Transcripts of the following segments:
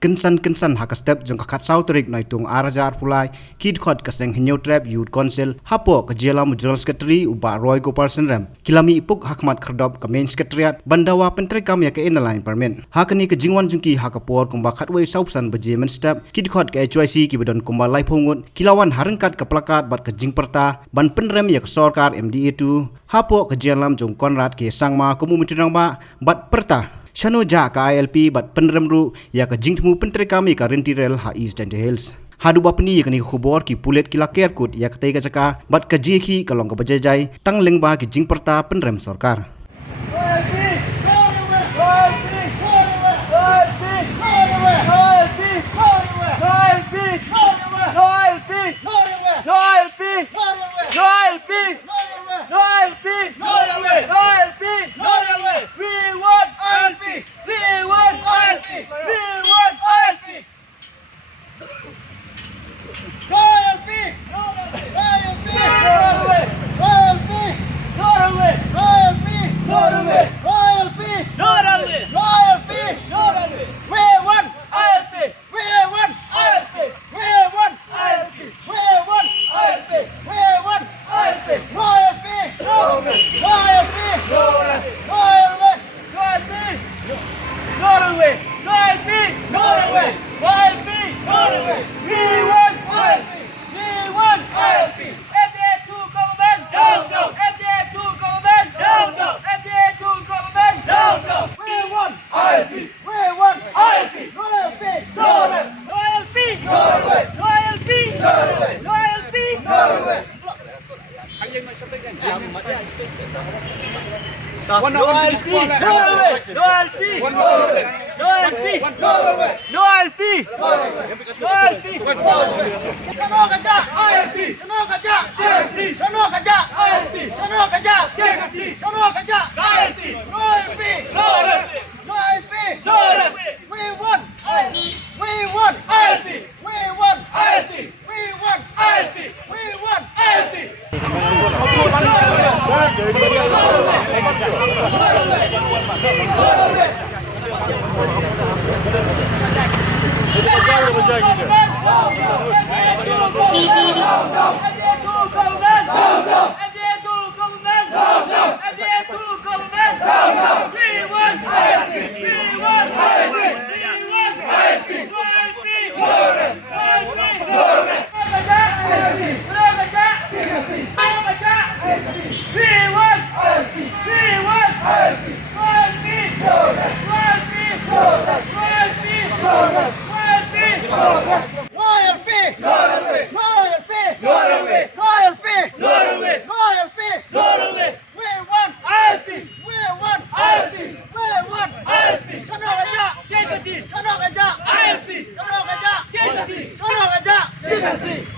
Kensan hak step jong kakat sautrik naitung arajar pulai kid khot kaseng hinyo trap youth council hapo kejela general secretary uba Roy Goparson ram kilami ipuk hakmat khardop ka main secretariat bandawa pentre kam ya ke inline permit hakani ke jingwan jungki hakapor kumba khatwei saupsan bejemen step kid khot ke HYC ki bedon kumba lai phongut kilawan harengkat ke plakat bat ke jingperta ban penrem ya ke sarkar MDA2 hapo kejela jong konrad ke sangma komuniti rangba bat perta Shano ja ka ILP bat penremru ya ka jingtmu pentre kami ka rentirel ha East and Hills. Hadu bapni ya kani khubor ki pulet ki laker kut ya ka tei ka jaka bat ka jeki ka long ka bajajai tang lengba ki jingperta penrem sarkar.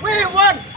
We won!